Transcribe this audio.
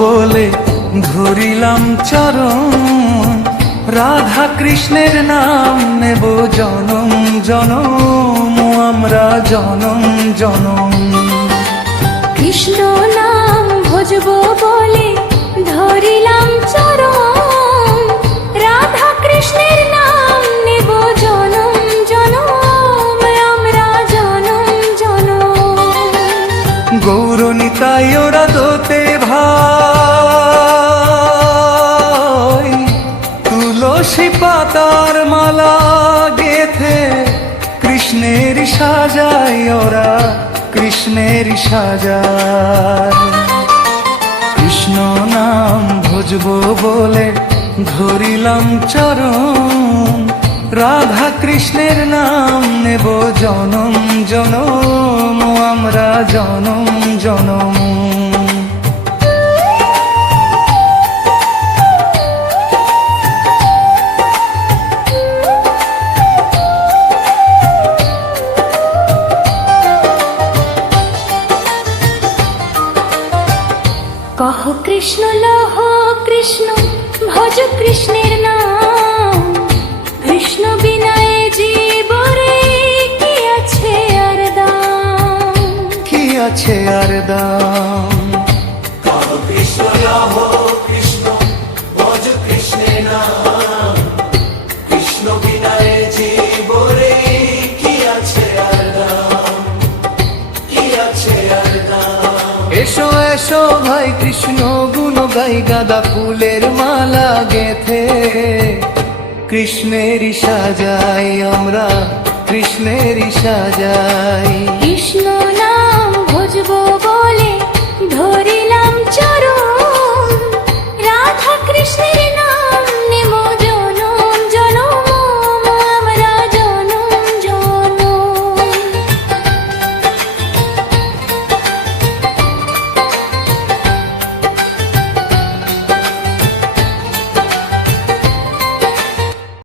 বলে ধরিলাম চরণ, রাধা কৃষ্ণের নাম নেব জনম জনম, আমরা জনম জনম। কৃষ্ণ নাম ভজবো বলে ধরিলাম চরণ, রাধা কৃষ্ণের নাম নেব জনম জনম, আমরা জনম জনম। গৌরনিতাই ওরা দোতে ভাই, তুলসী পাতার মালা গেথে কৃষ্ণের সাজাই ওরা, কৃষ্ণের সাজায়। কৃষ্ণ নাম ভজবো বলে ধরিলাম চরণ, রাধা কৃষ্ণের নাম নেব জনম জনম, আমরা জনম জনম। কহ কৃষ্ণ লহ কৃষ্ণ ভজ কৃষ্ণের নাম, কৃষ্ণ বিনায় জীবরে কি আছে আর দাম, কি আছে আর দাম। কহ কৃষ্ণ লহ কৃষ্ণ ভজ কৃষ্ণের নাম, কৃষ্ণ বিনায় জীবরে কি আছে আর দাম, কি আছে আর দাম। এসো এসো ভাই কৃষ্ণ গুণ গাই, গাঁদা ফুলের মালা গেথে কৃষ্ণেরই সাজাই আমরা, কৃষ্ণেরই সাজাই।